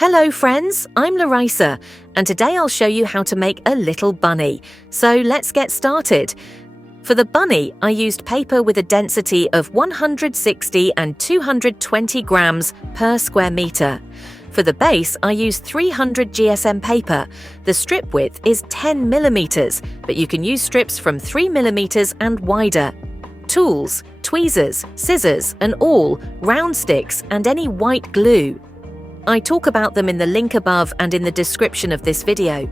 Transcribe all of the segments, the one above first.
Hello friends, I'm Larissa, and today I'll show you how to make a little bunny. So let's get started. For the bunny, I used paper with a density of 160 and 220 grams per square meter. For the base, I used 300 GSM paper. The strip width is 10 millimeters, but you can use strips from 3 millimeters and wider. Tools, tweezers, scissors, and awl, round sticks, and any white glue. I talk about them in the link above and in the description of this video.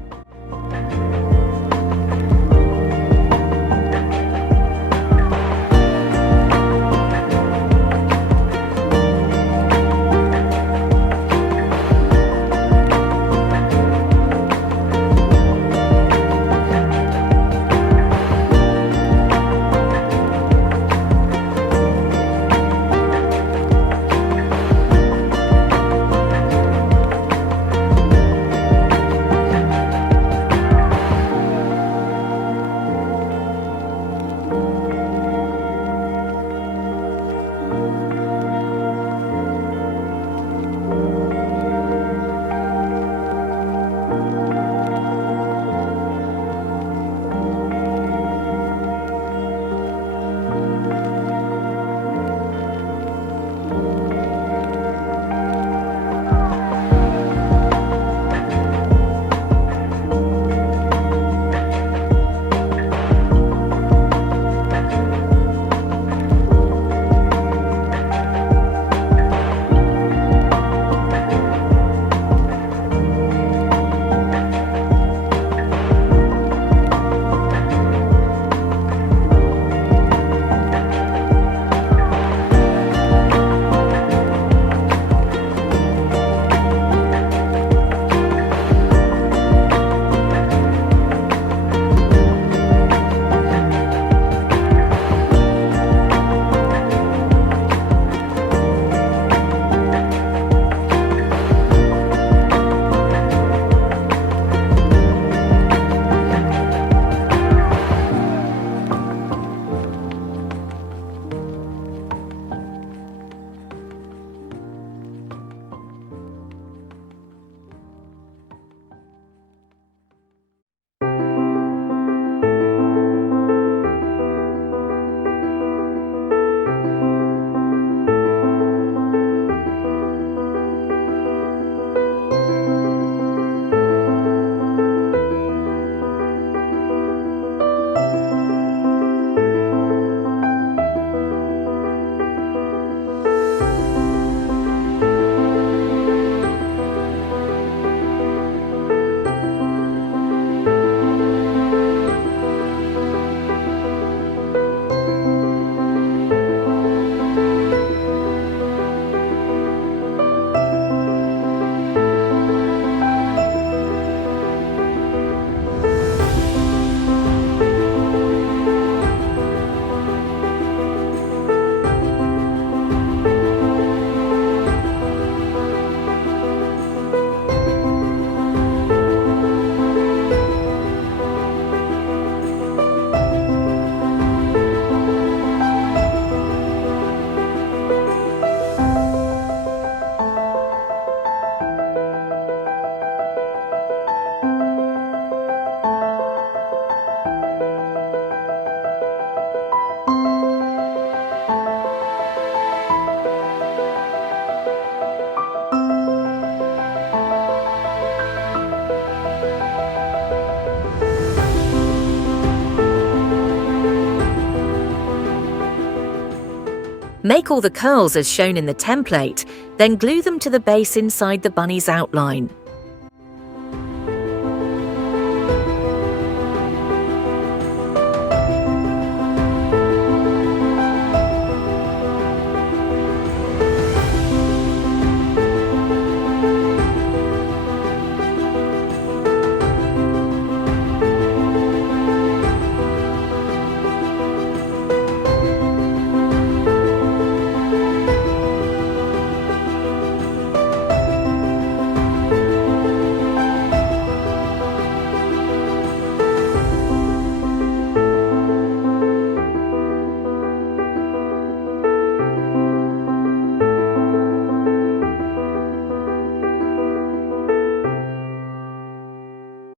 Make all the curls as shown in the template, then glue them to the base inside the bunny's outline.